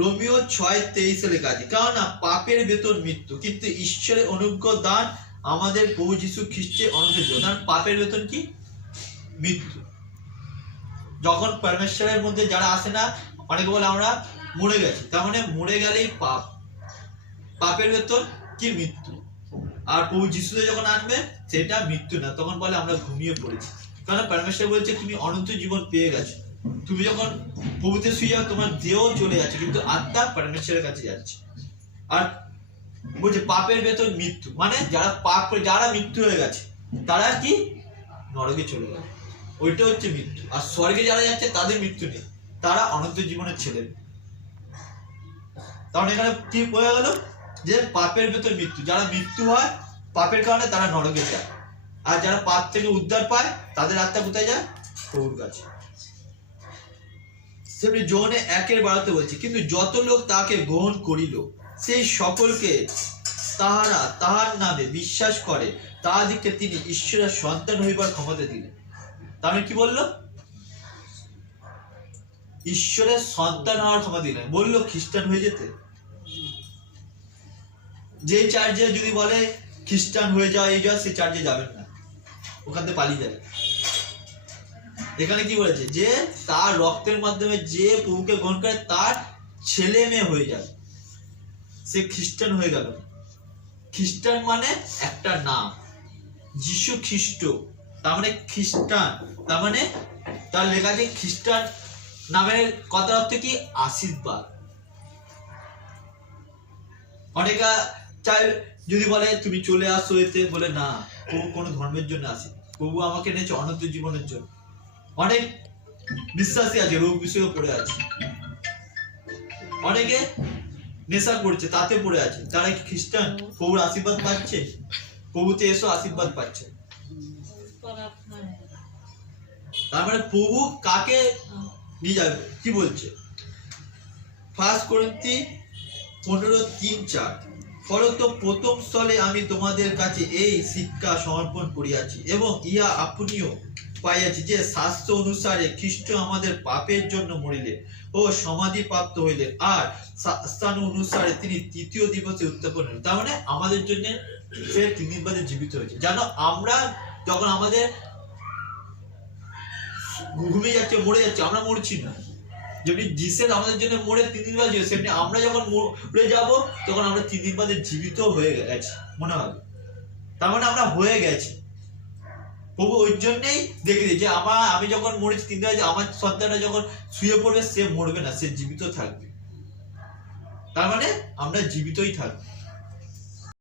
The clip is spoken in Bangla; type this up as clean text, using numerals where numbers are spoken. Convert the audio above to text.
রোমিও 6:23 লেখা আছে, কারণ পাপের বেতন মৃত্যু, কিন্তু ঈশ্বরের অনুগ্রহ দান আমাদের প্রভু যীশু খ্রিস্টের অনন্ত জীবন। কারণ পাপের বেতন কি? মৃত্যু। যখন পরমেশ্বরের মধ্যে যারা আসে না, অনেকে বলে আমরা মরে গেছি, তার মানে মরে গেলেই পাপ। পাপের বেতন কি? মৃত্যু। আর প্রভু যীশুকে যখন আনবে সেটা মৃত্যু না, তখন বলে আমরা ঘুমিয়ে পড়েছি। কারণ পরমেশ্বর বলছে তুমি অনন্ত জীবন পেয়ে গেছো। তুমি যখন প্রভুতে শুয়ে যাও তোমার দেহ চলে যাচ্ছে, কিন্তু আত্মা পরমেশ্বরের কাছে যাচ্ছে। আর বলছে পাপের বেতন মৃত্যু, মানে যারা পাপ করে, যারা মৃত্যু হয়ে গেছে তারা কি? নরকে চলে গেছে, ওইটা হচ্ছে মৃত্যু। আর স্বর্গে যারা যাচ্ছে তাদের মৃত্যু নেই, তারা অনন্ত জীবনের ছেলে। কারণ এখানে কি বোঝা গেল? যে পাপের ভেতর মৃত্যু, যারা মৃত্যু হয় পাপের কারণে তারা নরকে যায়, আর যারা পাপ থেকে উদ্ধার পায় তাদের আত্মা কোথায় যায়? প্রভুর কাছে। সেমনি যোহনে 1:12 বলছে, কিন্তু যত লোক তাকে গ্রহণ করিল সেই সকলকে তাহারা তাহার নামে বিশ্বাস করে তাহাদিগকে তিনি ঈশ্বরের সন্তান হইবার ক্ষমতা দিলেন। তাহলে কি বললো? ঈশ্বরের সন্তান হওয়ার ক্ষমতা দিলেন। বললো খ্রিস্টান হয়ে যেতে। যে চার্চে যদি বলে খ্রিস্টান হয়ে যাও, এই যাও, সেই চার্চে যাবেন না, ওখান থেকে পালিয়ে যাবে। এখানে কি বলেছে? যে তার রক্তের মাধ্যমে যে প্রভুকে গ্রহণ করে তার ছেলে মেয়ে হয়ে যাবে, সে খ্রিস্টান হয়ে গেল। খ্রিস্টান মানে একটা নাম, যিশু খ্রিস্ট, তার মানে খ্রিস্টান, তার মানে তার লেখা আছে খ্রিস্টান নামের কথা অর্থ কি? আশীর্বাদ। অনেকা চাই যদি বলে তুমি চলে আসো এতে, বলে না, প্রভু কোনো ধর্মের জন্য আসে, প্রভু আমাকে এনেছে অনন্ত জীবনের জন্য। অনেক বিশ্বাসী আছে রোগ বিষয়ে পড়ে আছে, অনেকে নেশা করছে তাতে পড়ে আছে, তারা কি খ্রিস্টান? প্রভুর আশীর্বাদ পাচ্ছে? প্রভুতে এসো আশীর্বাদ পাচ্ছে। তার মানে প্রভু কাকে নিয়ে যাবে? কি বলছে 1 করিন্থী 15:3-4, ফলত প্রথম স্থলে আমি তোমাদের কাছে এই শিক্ষা সমর্পণ করিয়াছি এবং ইহা আপনিও পাইয়াছি, যে শাস্ত্র অনুসারে খ্রিস্ট আমাদের পাপের জন্য মরিলেন ও সমাধি প্রাপ্ত হইলেন, আর স্থান অনুসারে তিনি তৃতীয় দিবসে উত্থাপন হইলেন। তার মানে আমাদের জন্য সে 3 দিন বাদে জীবিত হয়েছে। জানো, আমরা যখন আমাদের ঘুমিয়ে যাচ্ছে, মরে যাচ্ছে, আমরা মরছি না। যেমনি জিসাস আমাদের জন্য মরে 3 দিন বাদে, সেমনি আমরা যখন মরে যাব তখন আমরা 3 দিন বাদে জীবিত হয়ে গেছি মনে হবে। তার মানে আমরা হয়ে গেছি। প্রভু ওই জন্যই দেখে যে আমি যখন মরেছি 3 দিন বাদে, আমার সন্তানরা যখন শুয়ে পড়বে সে মরবে না, সে জীবিত থাকবে। তার মানে আমরা জীবিতই থাকবো।